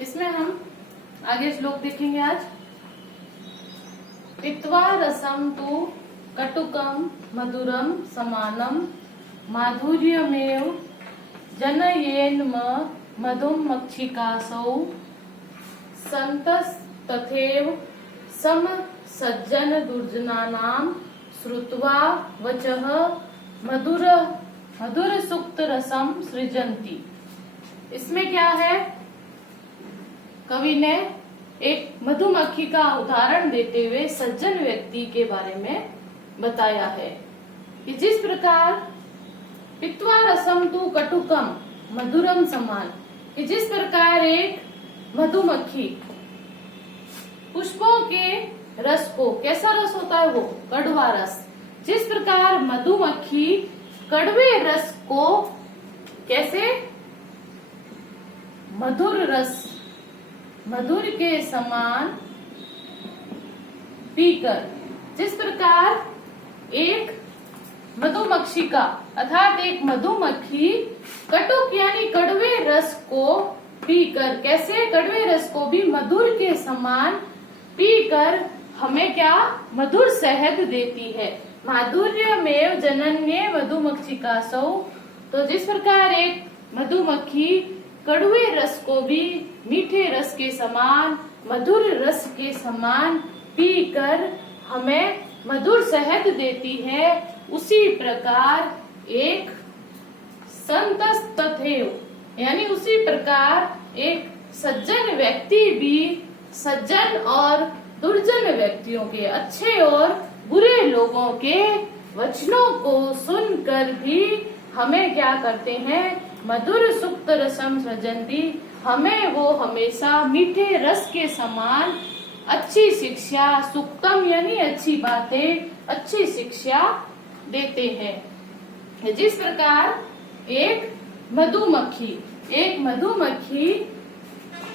इसमें हम आगे श्लोक देखेंगे आज। पीत्वा रसम तु कटुकम मधुरम समानम माधुर्यमेव जनयेन मधुम मक्षिकासौ संतस्तथैव सम सज्जन दुर्जनानां श्रुत्वा वचः मधुर सुक्त रसम सृजन्ति। इसमें क्या है, कवि ने एक मधुमक्खी का उदाहरण देते हुए सज्जन व्यक्ति के बारे में बताया है कि जिस प्रकार पीत्वा रसम तु कटुकम मधुरम समान, कि जिस प्रकार एक मधुमक्खी पुष्पों के रस को, कैसा रस होता है वो, कड़वा रस, जिस प्रकार मधुमक्खी कड़वे रस को कैसे मधुर रस, मधुर के समान पीकर, जिस प्रकार एक मधुमक्षिका अर्थात एक मधुमक्खी कटुक यानी कड़वे रस को पीकर, कैसे कड़वे रस को भी मधुर के समान पीकर हमें क्या, मधुर शहद देती है। माधुर्यमेव जनन्ये मधुमक्षिकासौ, तो जिस प्रकार एक मधुमक्खी कड़वे रस को भी मीठे रस के समान, मधुर रस के समान पीकर हमें मधुर शहद देती है, उसी प्रकार एक संतस्तथैव यानी उसी प्रकार एक सज्जन व्यक्ति भी सज्जन और दुर्जन व्यक्तियों के, अच्छे और बुरे लोगों के वचनों को सुनकर भी हमें क्या करते हैं, मधुर सुक्त रसम सृजन्ति, हमें वो हमेशा मीठे रस के समान अच्छी शिक्षा, सुक्तम यानी अच्छी बातें, अच्छी शिक्षा देते हैं। जिस प्रकार एक मधुमक्खी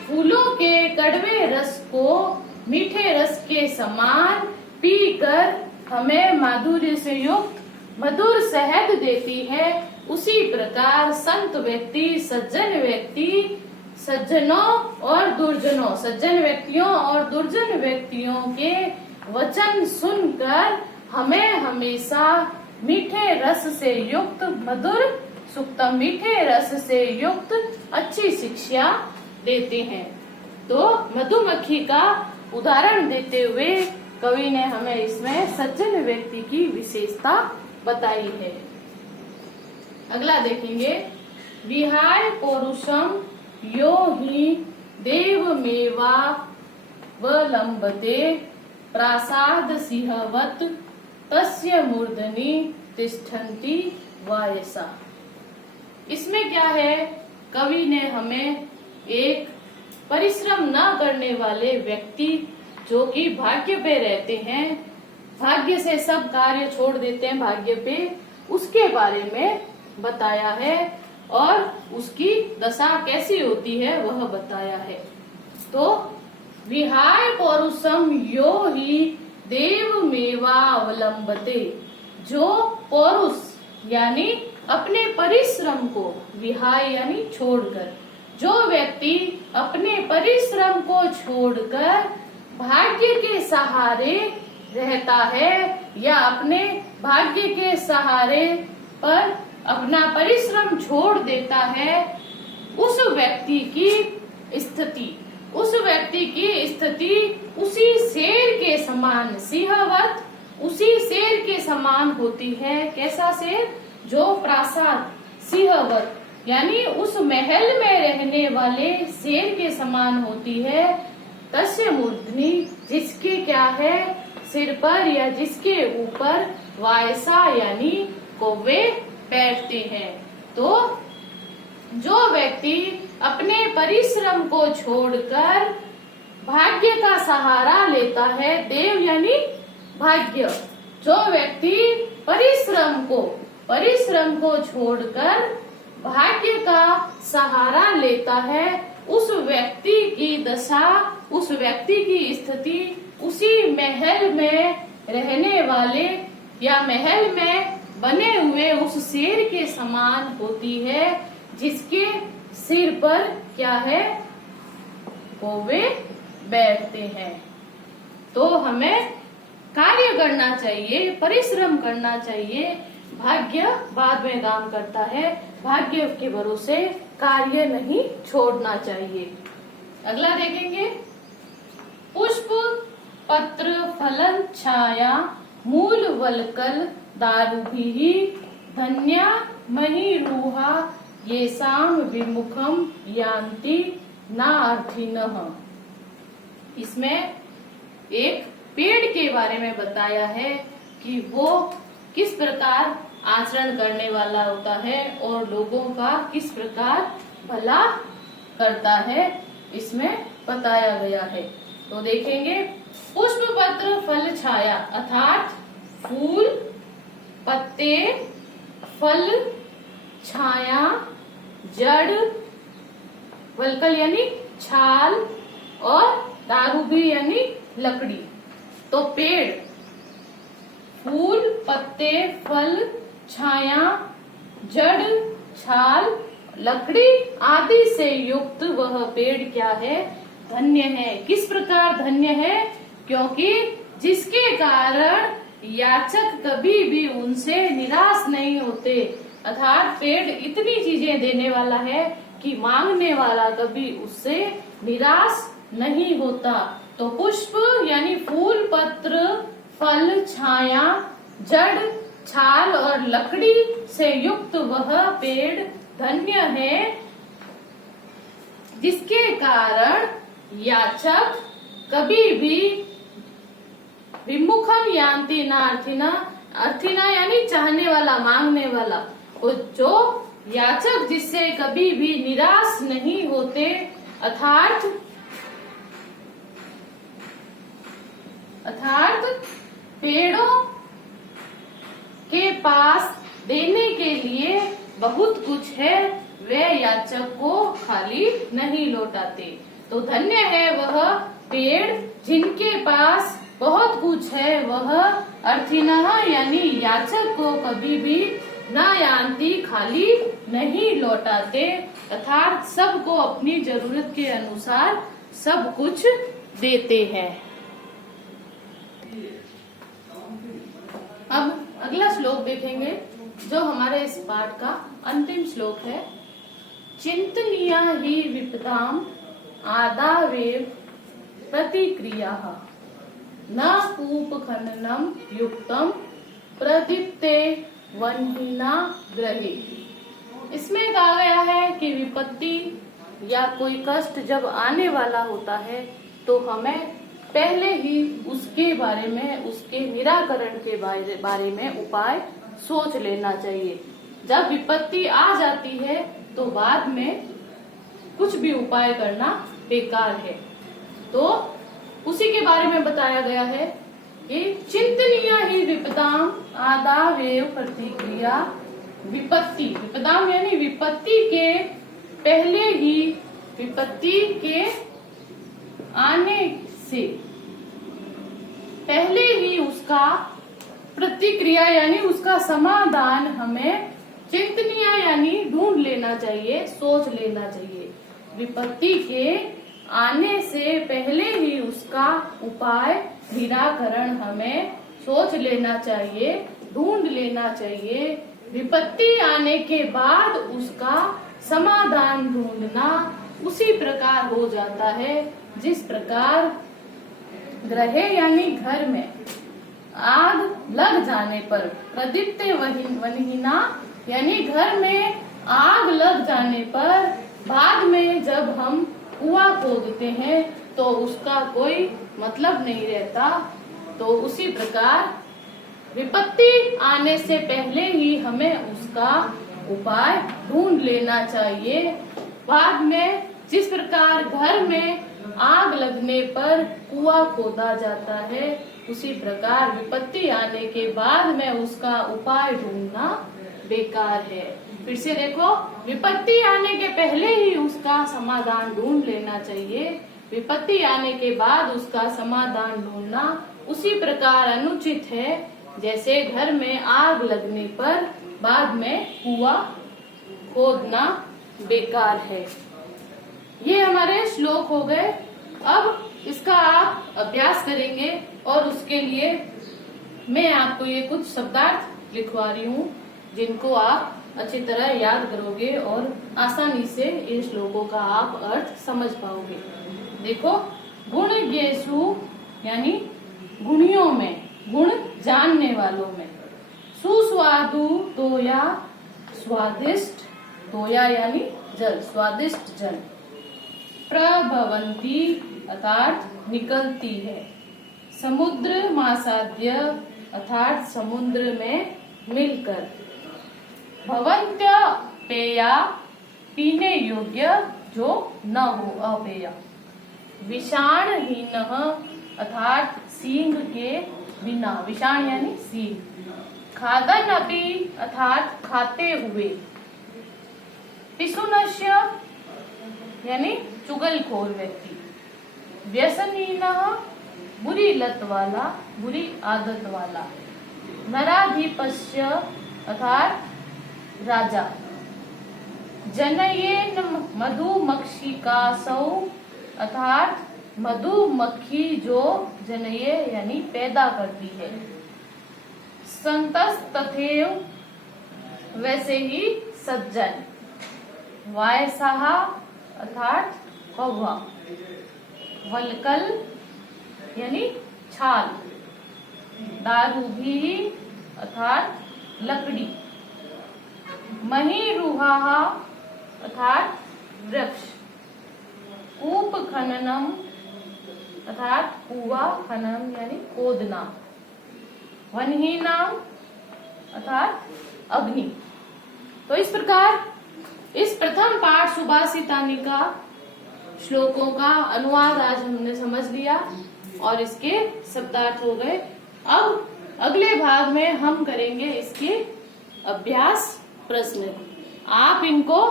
फूलों के कड़वे रस को मीठे रस के समान पीकर हमें माधुर्य से युक्त मधुर शहद देती है, उसी प्रकार संत व्यक्ति, सज्जन व्यक्ति, सज्जनों और दुर्जनों, सज्जन व्यक्तियों और दुर्जन व्यक्तियों के वचन सुनकर हमें हमेशा मीठे रस से युक्त मधुर सुक्तम, मीठे रस से युक्त अच्छी शिक्षा देते हैं। तो मधुमक्खी का उदाहरण देते हुए कवि ने हमें इसमें सज्जन व्यक्ति की विशेषता बताई है। अगला देखेंगे, विहाय पौरुषम यो हि देवमेवा वलंबते प्रासाद सिंहवत तस्य मूर्धनि तिष्ठन्ति वायसा। इसमें क्या है, कवि ने हमें एक परिश्रम न करने वाले व्यक्ति जो कि भाग्य पे रहते हैं, भाग्य से सब कार्य छोड़ देते हैं भाग्य पे, उसके बारे में बताया है और उसकी दशा कैसी होती है वह बताया है। तो विहाय पौरुषम यो हि देवमेवा अवलंबते, जो पौरुष यानी अपने परिश्रम को, विहाय यानी छोड़कर, जो व्यक्ति अपने परिश्रम को छोड़कर भाग्य के सहारे रहता है या अपने भाग्य के सहारे पर अपना परिश्रम छोड़ देता है, उस व्यक्ति की स्थिति उसी शेर के समान, सिंहवत उसी शेर के समान होती है। कैसा शेर, जो प्रासाद सिंहवत यानी उस महल में रहने वाले शेर के समान होती है। तस्य मूर्धनि, जिसके क्या है, सिर पर या जिसके ऊपर वायसा यानी कौवे बैठते हैं। तो जो व्यक्ति अपने परिश्रम को छोड़कर भाग्य का सहारा लेता है, देव यानी भाग्य, जो व्यक्ति परिश्रम को छोड़कर भाग्य का सहारा लेता है, उस व्यक्ति की दशा, उस व्यक्ति की स्थिति उसी महल में रहने वाले या महल में बने हुए उस शेर के समान होती है, जिसके सिर पर क्या है, को वे बैठते हैं। तो हमें कार्य करना चाहिए, परिश्रम करना चाहिए। भाग्य बाद में काम करता है, भाग्य के भरोसे कार्य नहीं छोड़ना चाहिए। अगला देखेंगे, पुष्प पत्र फलन छाया मूल वलकल दारुभिः धन्या महीरुहा ये साम विमुखम यान्ति नार्थिनः। इसमें एक पेड़ के बारे में बताया है कि वो किस प्रकार आचरण करने वाला होता है और लोगों का किस प्रकार भला करता है, इसमें बताया गया है। तो देखेंगे, पुष्प पत्र फल छाया अर्थात फूल, पत्ते, फल, छाया, जड़, वलकल यानी छाल और दारूभी यानी लकड़ी। तो पेड़ फूल, पत्ते, फल, छाया, जड़, छाल, लकड़ी आदि से युक्त वह पेड़ क्या है? धन्य है। किस प्रकार धन्य है? क्योंकि जिसके कारण याचक कभी भी उनसे निराश नहीं होते। अर्थात पेड़ इतनी चीजें देने वाला है कि मांगने वाला कभी उससे निराश नहीं होता। तो पुष्प यानी फूल, पत्र, फल, छाया, जड़, छाल और लकड़ी से युक्त वह पेड़ धन्य है, जिसके कारण याचक कभी भी विमुखम यान्ति न अर्थिना, अर्थिना यानी चाहने वाला, मांगने वाला, और जो याचक जिससे कभी भी निराश नहीं होते। अर्थात पेड़ों के पास देने के लिए बहुत कुछ है, वे याचक को खाली नहीं लौटाते। तो धन्य है वह पेड़ जिनके पास बहुत कुछ है, वह अर्थिनः यानी याचक को कभी भी न यान्ति खाली नहीं लौटाते। अर्थात सबको अपनी जरूरत के अनुसार सब कुछ देते हैं। अब अगला श्लोक देखेंगे जो हमारे इस पाठ का अंतिम श्लोक है। चिंतनीया ही विपदाम आदावेव प्रतिक्रिया न कूप खननम युक्तम प्रदीप्ते वन्हिना ग्रहे। इसमें कहा गया है कि विपत्ति या कोई कष्ट जब आने वाला होता है तो हमें पहले ही उसके बारे में, उसके निराकरण के बारे में उपाय सोच लेना चाहिए। जब विपत्ति आ जाती है तो बाद में कुछ भी उपाय करना बेकार है। तो उसी के बारे में बताया गया है कि चिंतनीय ही विपदाम आदावेव प्रतिक्रिया। विपत्ति, विपदाम यानी विपत्ति के पहले ही, विपत्ति के आने से पहले ही उसका प्रतिक्रिया यानी उसका समाधान हमें चिंतनीय यानी ढूंढ लेना चाहिए, सोच लेना चाहिए। विपत्ति के आने से पहले ही उसका उपाय, निराकरण हमें सोच लेना चाहिए, ढूंढ लेना चाहिए। विपत्ति आने के बाद उसका समाधान ढूंढना उसी प्रकार हो जाता है जिस प्रकार ग्रहे यानी घर में आग लग जाने पर, प्रदीप्ते वन्हिना यानी घर में आग लग जाने पर बाद में जब हम कुआं खोदते हैं तो उसका कोई मतलब नहीं रहता। तो उसी प्रकार विपत्ति आने से पहले ही हमें उसका उपाय ढूंढ लेना चाहिए। बाद में जिस प्रकार घर में आग लगने पर कुआं खोदा जाता है, उसी प्रकार विपत्ति आने के बाद में उसका उपाय ढूंढना बेकार है। फिर से देखो, विपत्ति आने के पहले ही उसका समाधान ढूंढ लेना चाहिए, विपत्ति आने के बाद उसका समाधान ढूंढना उसी प्रकार अनुचित है जैसे घर में आग लगने पर बाद में कुआं खोदना बेकार है। ये हमारे श्लोक हो गए। अब इसका आप अभ्यास करेंगे और उसके लिए मैं आपको ये कुछ शब्दार्थ लिखवा रही हूँ जिनको आप अच्छी तरह याद करोगे और आसानी से इन श्लोकों का आप अर्थ समझ पाओगे। देखो, गुण ज्ञेषु यानी गुणियों में, गुण जानने वालों में। सुस्वादु तोया, स्वादिष्ट तोया यानी जल, स्वादिष्ट जल। प्रभवंती अर्थात निकलती है। समुद्र मासाद्य अर्थात समुद्र में मिलकर। भवंत्य पेया पीने योग्य जो न हो, अपेया। विषाणहीन अर्थात सींग के बिना, विषाण यानी सींग। खादन अपि अर्थात खाते हुए। पिशुनस्य यानी चुगलखोर व्यक्ति। व्यसनीन बुरी लत वाला, बुरी आदत वाला। नराधिपस्य अर्थात राजा। जनयेन मधुमक्षिकासौ अर्थात मधुमक्खी जो जनये यानी पैदा करती है। संतस तथैव वैसे ही सज्जन। वायसाह अर्थात कौवा। वल्कल यानी छाल। दारुभी अर्थात लकड़ी। महीरुहा अर्थात वृक्ष। कूप खननम अर्थात कुआ, खनन यानी खोदना। वन्हीनाम अर्थात अग्नि। तो इस प्रकार इस प्रथम पाठ सुभाषितानी का श्लोकों का अनुवाद आज हमने समझ लिया और इसके शब्दार्थ हो गए। अब अगले भाग में हम करेंगे इसके अभ्यास प्रश्न। आप इनको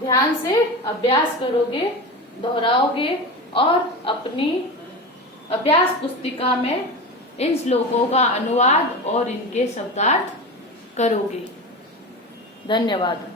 ध्यान से अभ्यास करोगे, दोहराओगे और अपनी अभ्यास पुस्तिका में इन श्लोकों का अनुवाद और इनके शब्दार्थ करोगे। धन्यवाद।